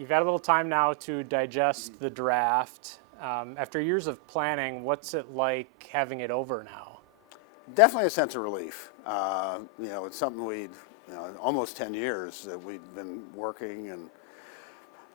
You've had a little time now to digest the draft. After years of planning, what's it like having it over now? Definitely a sense of relief. It's something almost 10 years that we've been working and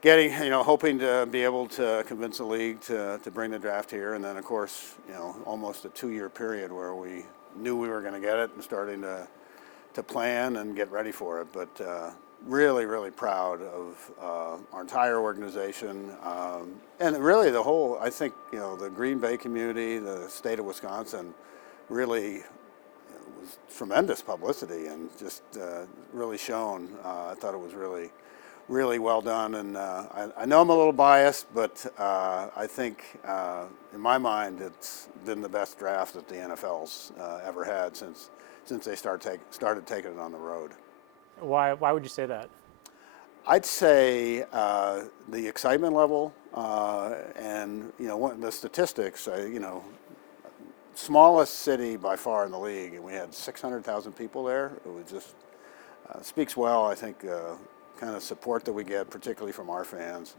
getting, hoping to be able to convince the league to bring the draft here. And then, of course, almost a 2-year period where we knew we were going to get it and starting to plan and get ready for it. But really, really proud of our entire organization. And really the whole, I think, the Greenbay community, the state of Wisconsin, really was tremendous publicity and just really shown. I thought it was really, really well done. And I know I'm a little biased, but I think in my mind it's been the best draft that the NFL's ever had since they started taking it on the road. Why would you say that? I'd say the excitement level and the statistics. Smallest city by far in the league, and we had 600,000 people there. It was just speaks well, I think, kind of support that we get, particularly from our fans.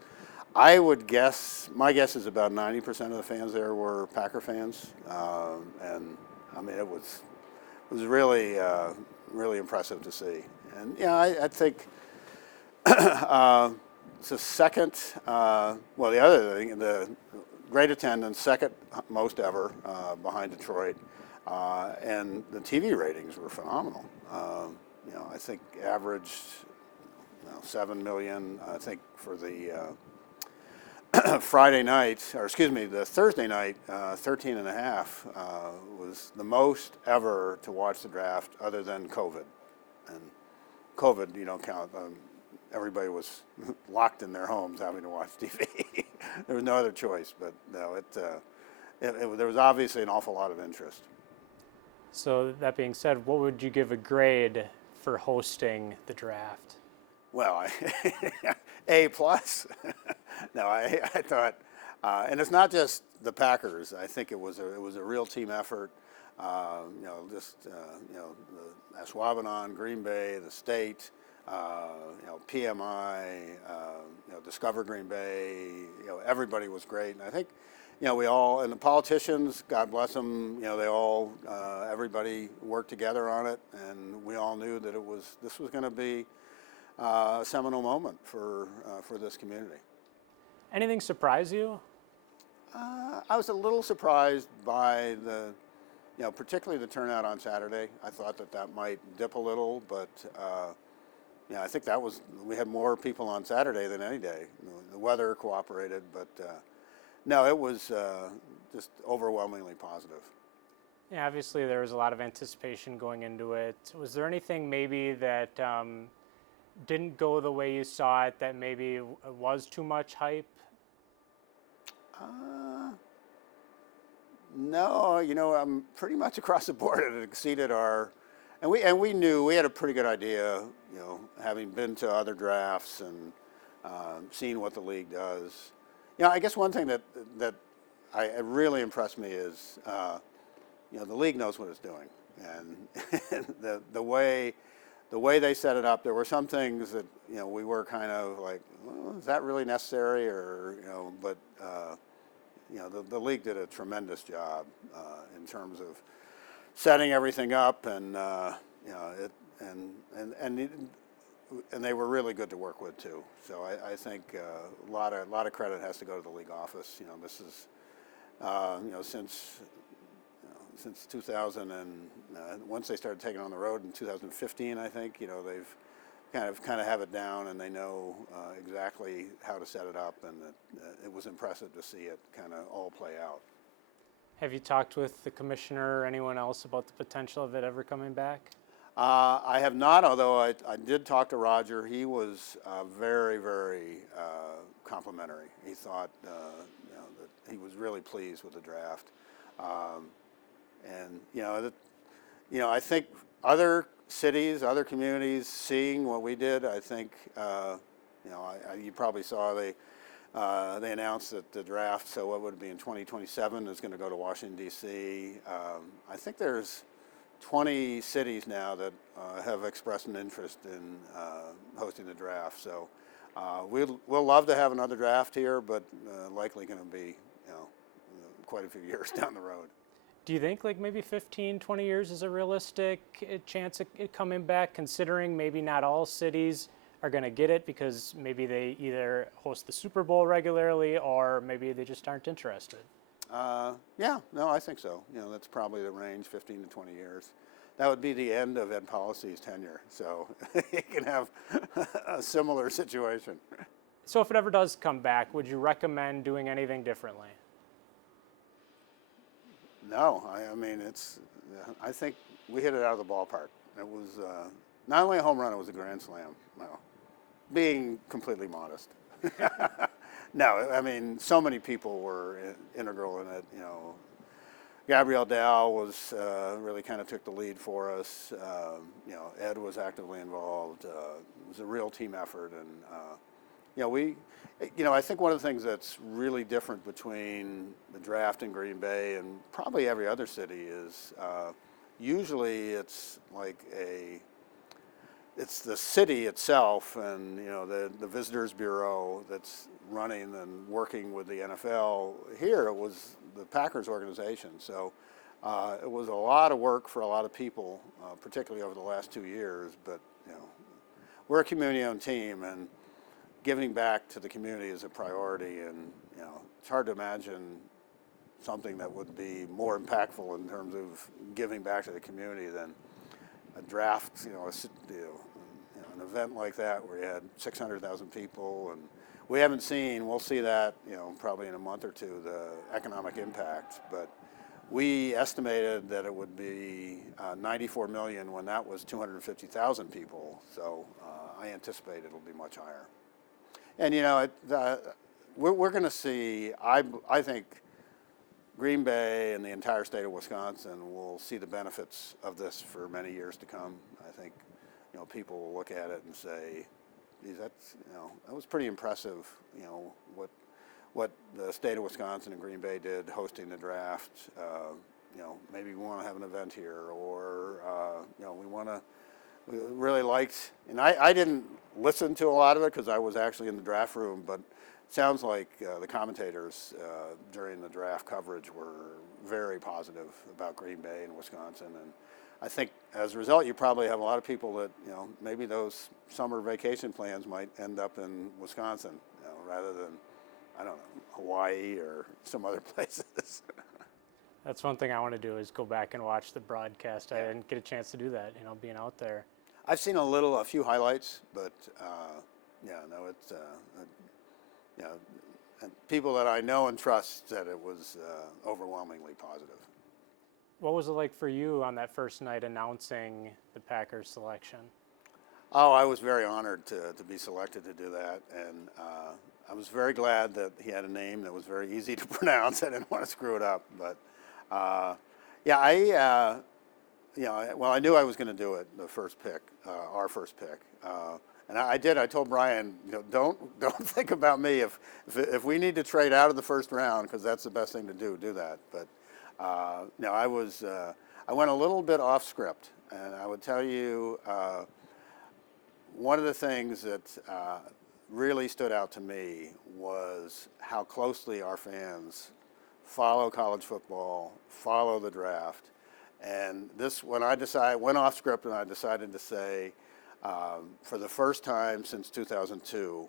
I would guess, my guess is about 90% of the fans there were Packer fans, and I mean it was really really impressive to see. And I think it's the second. The other thing, the great attendance, second most ever behind Detroit, and the TV ratings were phenomenal. I think averaged 7 million. I think for the Friday night, or excuse me, the Thursday night, 13 and a half was the most ever to watch the draft, other than COVID. And COVID, you don't count. Everybody was locked in their homes having to watch TV. There was no other choice, but no, there was obviously an awful lot of interest. So that being said, what would you give a grade for hosting the draft? Well, A+. No, I thought, and it's not just the Packers. I think it was a real team effort. The Ashwaubenon, Greenbay, the state, PMI, Discover Greenbay. Everybody was great, and I think, we all, and the politicians, God bless them, they all, everybody worked together on it, and we all knew that this was going to be a seminal moment for this community. Anything surprise you? I was a little surprised by particularly the turnout on Saturday. I thought that might dip a little, but I think we had more people on Saturday than any day. The weather cooperated, but no, it was just overwhelmingly positive. Yeah, obviously there was a lot of anticipation going into it. Was there anything maybe that didn't go the way you saw it, that maybe was too much hype? No, I'm pretty much across the board. It exceeded and we knew, we had a pretty good idea, having been to other drafts and seen what the league does. I guess one thing that it really impressed me is, the league knows what it's doing, and the way they set it up. There were some things that we were kind of like, well, is that really necessary, or but the league did a tremendous job in terms of setting everything up, and and they were really good to work with too. So I think a lot of credit has to go to the league office. This is since 2000, and once they started taking it on the road in 2015, I think they've kind of have it down, and they know exactly how to set it up, and it was impressive to see it kind of all play out. Have you talked with the commissioner or anyone else about the potential of it ever coming back? I have not, although I did talk to Roger. He was very, very complimentary. He thought that he was really pleased with the draft, and I think other cities, other communities, seeing what we did, I think you probably saw they announced that the draft, so what would it be in 2027, is going to go to Washington, D.C. I think there's 20 cities now that have expressed an interest in hosting the draft. So We'll love to have another draft here, but likely going to be, quite a few years down the road. Do you think like maybe 15, 20 years is a realistic chance of it coming back, considering maybe not all cities are going to get it because maybe they either host the Super Bowl regularly or maybe they just aren't interested? Yeah, no, I think so. That's probably the range, 15 to 20 years. That would be the end of Ed Policy's tenure, so he can have a similar situation. So if it ever does come back, would you recommend doing anything differently? No, I mean, I think we hit it out of the ballpark. It was not only a home run, it was a grand slam. Well, being completely modest. No, I mean, so many people were integral in it. Gabrielle Dow was really kind of took the lead for us. Ed was actively involved. It was a real team effort, and I think one of the things that's really different between the draft in Green Bay and probably every other city is usually it's like it's the city itself and the visitors bureau that's running and working with the NFL. Here it was the Packers organization, so it was a lot of work for a lot of people, particularly over the last 2 years. But we're a community-owned team, and giving back to the community is a priority. And it's hard to imagine something that would be more impactful in terms of giving back to the community than a draft. An event like that where you had 600,000 people, and we'll see that, probably in a month or two, the economic impact. But we estimated that it would be 94 million when that was 250,000 people. So I anticipate it'll be much higher. And, we're going to see, I think Green Bay and the entire state of Wisconsin will see the benefits of this for many years to come. I think, people will look at it and say, geez, that was pretty impressive, what the state of Wisconsin and Green Bay did hosting the draft. Maybe we want to have an event here, or, we really liked, and I didn't listen to a lot of it because I was actually in the draft room, but it sounds like the commentators during the draft coverage were very positive about Green Bay and Wisconsin. And I think as a result, you probably have a lot of people that, maybe those summer vacation plans might end up in Wisconsin, rather than, I don't know, Hawaii or some other places. That's one thing I want to do is go back and watch the broadcast. I didn't get a chance to do that, being out there. I've seen a few highlights, but and people that I know and trust said it was overwhelmingly positive. What was it like for you on that first night announcing the Packers selection? Oh, I was very honored to be selected to do that, and I was very glad that he had a name that was very easy to pronounce. I didn't want to screw it up, but I knew I was going to do it, the first pick, our first pick, and I did. I told Brian, don't think about me if we need to trade out of the first round, because that's the best thing to do that. But I went a little bit off script, and I would tell you one of the things that really stood out to me was how closely our fans follow college football, follow the draft. And this, when I went off script and I decided to say, for the first time since 2002,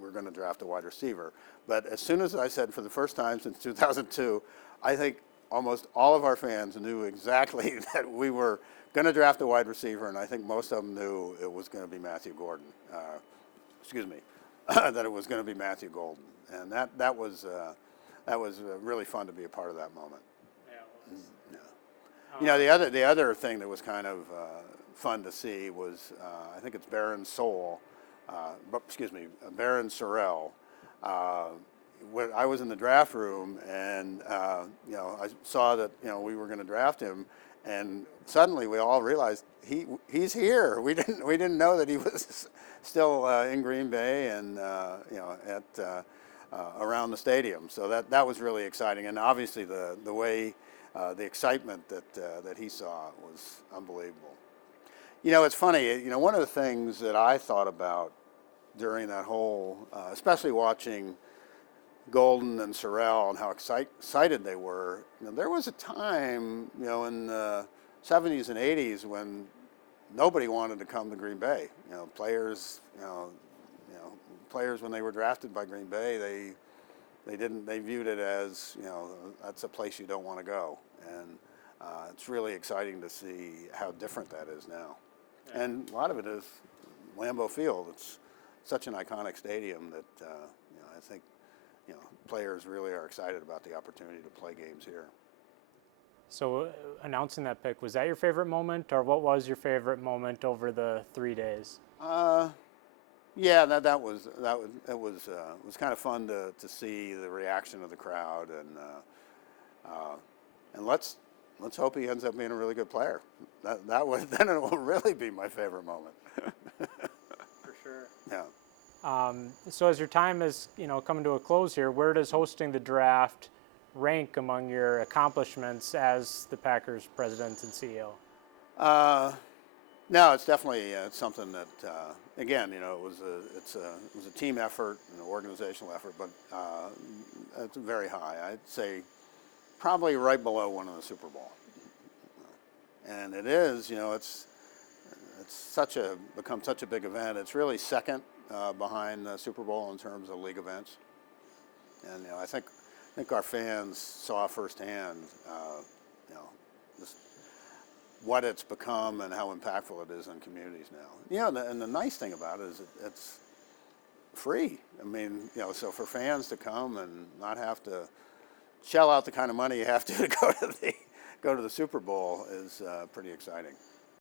we're going to draft a wide receiver. But as soon as I said for the first time since 2002, I think almost all of our fans knew exactly that we were going to draft a wide receiver, and I think most of them knew it was going to be Matthew Gordon. That it was going to be Matthew Golden, and that was really fun to be a part of that moment. Yeah, it was. The other thing that was kind of fun to see was I think it's Barryn Sorrell. When I was in the draft room, and I saw that we were going to draft him, and suddenly we all realized he's here. We didn't know that he was still in Green Bay and around the stadium. So that was really exciting, and obviously the way the excitement that he saw was unbelievable. It's funny. One of the things that I thought about during that whole, especially watching Golden and Sorrell and how excited they were. You know, there was a time, you know, in the 70s and 80s when nobody wanted to come to Green Bay. You know, players, players when they were drafted by Green Bay, they viewed it as, you know, that's a place you don't want to go. And it's really exciting to see how different that is now. Yeah. And a lot of it is Lambeau Field. It's such an iconic stadium that you know, I think, you know, players really are excited about the opportunity to play games here. So announcing that pick, was that your favorite moment, or what was your favorite moment over the 3 days? Yeah, it was kind of fun to see the reaction of the crowd, and let's hope he ends up being a really good player. Then it will really be my favorite moment. For sure. Yeah. So as your time is, you know, coming to a close here, where does hosting the draft rank among your accomplishments as the Packers president and CEO? No, it's definitely it's something that again, you know, it was a team effort, an organizational effort, but it's very high. I'd say probably right below winning the Super Bowl. And it is, you know, it's become such a big event. It's really second behind the Super Bowl in terms of league events. And you know, I think our fans saw firsthand, you know, just what it's become and how impactful it is in communities now. You know, and the nice thing about it is it's free. I mean, you know, so for fans to come and not have to shell out the kind of money you have to go to the Super Bowl is pretty exciting.